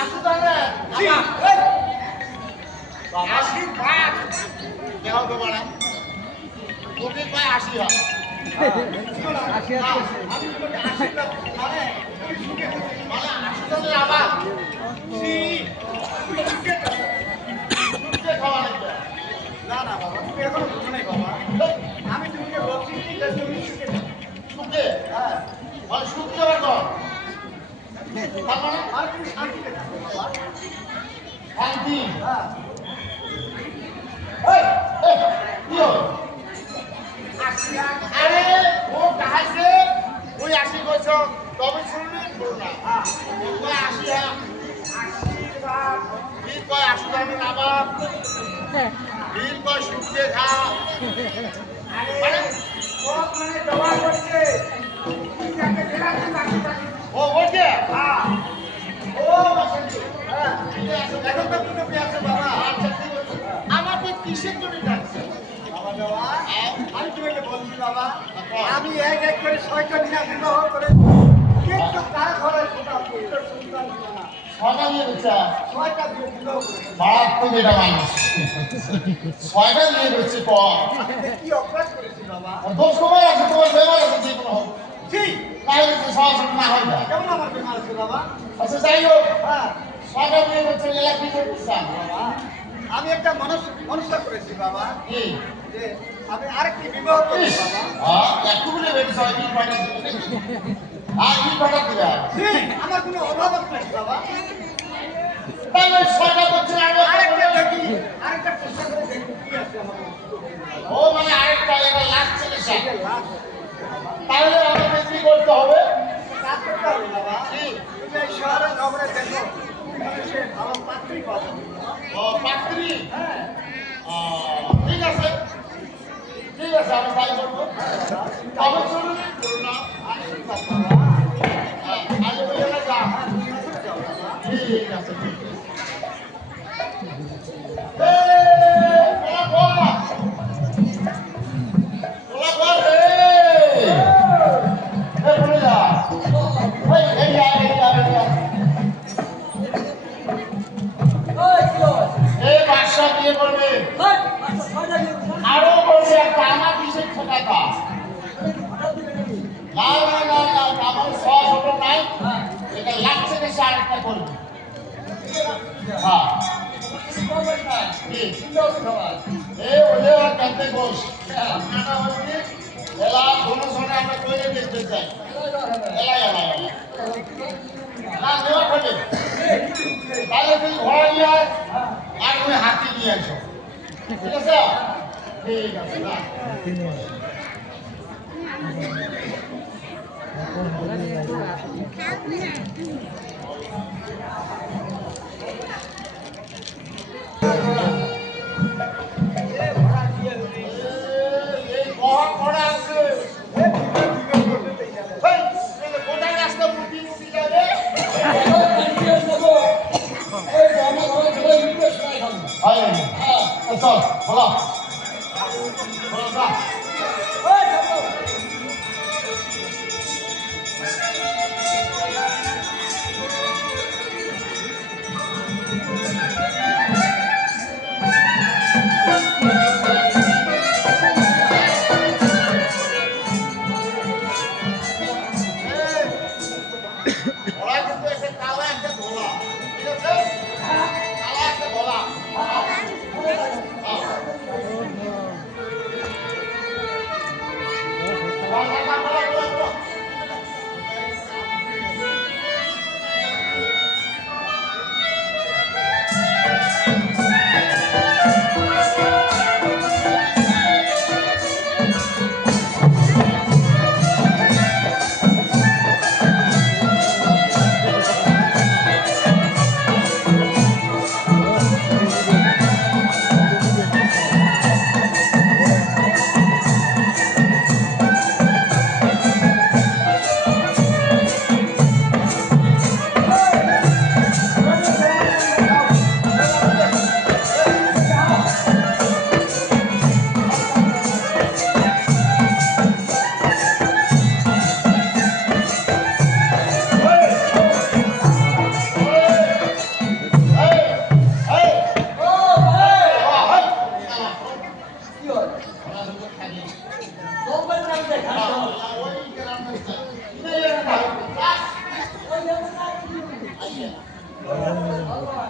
আসু তাহলে আসি ভাই দেখাও তো বাড়া ওকে কয় আসি হয় আসি আমি তোমাকে আসি মানে মানে আসি তাহলে আবার খাওয়া লাগবে না না বাবা তুমি এখনো বুঝো নাই বাবা আমি তোমাকে বলছি যে তুমি সুখে হ্যাঁ মানে সুখ দেওয়ার কর তার মানে আর তুমি শান্তিতে থাকো বাবা শান্তি হ্যাঁ আরে ও কাহাইছে ওই আসি কইছ তবে শুনলি না কয় আসি হ্যাঁ আশীর্বাদ কি কয় আসুদানি নামা বীর কয় শুকিয়ে খা মানে ও মানে দবা করছে ও বলছে হ্যাঁ ও বসেছে হ্যাঁ এখন তো দুটো পেয়েছে বাবা আচ্ছা ঠিক আছে আমাকে কিসের জন্য ডাকছে আমি তোমাকে বলছি বাবা আমি এক এক করে ৬টা বিনা বিবাহ করে কিন্তু কার ঘরে সেটা সুন্দর না ৬টা নিয়ে বেচা ৬টা দিয়ে বিবাহ করে মারাত্মক এটা মানুষ ৬টা নিয়ে বেচে পর কি অপরাধ করেছি বাবা দোষ তোমার আছে তোমার বেমার আছে যে কোনো হোক ঠিক তাহলে তো সহজ না হয় না কেমন আমার বেমার আছে বাবা আচ্ছা যাই হোক হ্যাঁ ৬টা নিয়ে বেচে এলা কি করতেছেন বাবা আমি একটা মনস্থ করেছি বাবা কি যে আমি আরেকটি বিবাহ করব বাবা হ্যাঁ একটুকুলে বেটি হয় কি পাটা দিবে আর কি পাটা দিবে ঠিক আমার কোনো অভাব নাই বাবা তাহলে ৬টা বছর আরেকটা দেখি আরেকটা চেষ্টা করে দেখি কি আছে আমার ও মানে আরেকটা এটা লাস্ট চিকিৎসা তাহলে আমাকে কি করতে হবে কাজ করতে হবে বাবা কি তুমি এই শহরে নগরে দেখো সে ভালো পাত্রী পাবে ও পাত্রী হ্যাঁ ঠিক আছে আমি তাই করবো তবে চলুন না আশীর্বাদ বাবা আজ বলে যা ঠিক আছে আরো বলছে একটা আমার বিশেষ ঠেকাতা না না না না আমার সহজ হতো নাই এটা লাগছে বেশি আরেকটা করবে হ্যাঁ ওদের আর কাঁদতে বস এলা কোনো সময় আমরা তৈরি দেখতে চাই না নেওয়া থাকে তাহলে তুই ঘোড়া নিয়ে আর ওই হাতি নিয়ে আসো ঠিক আছে ঠিক আছে না চল বলো বাবা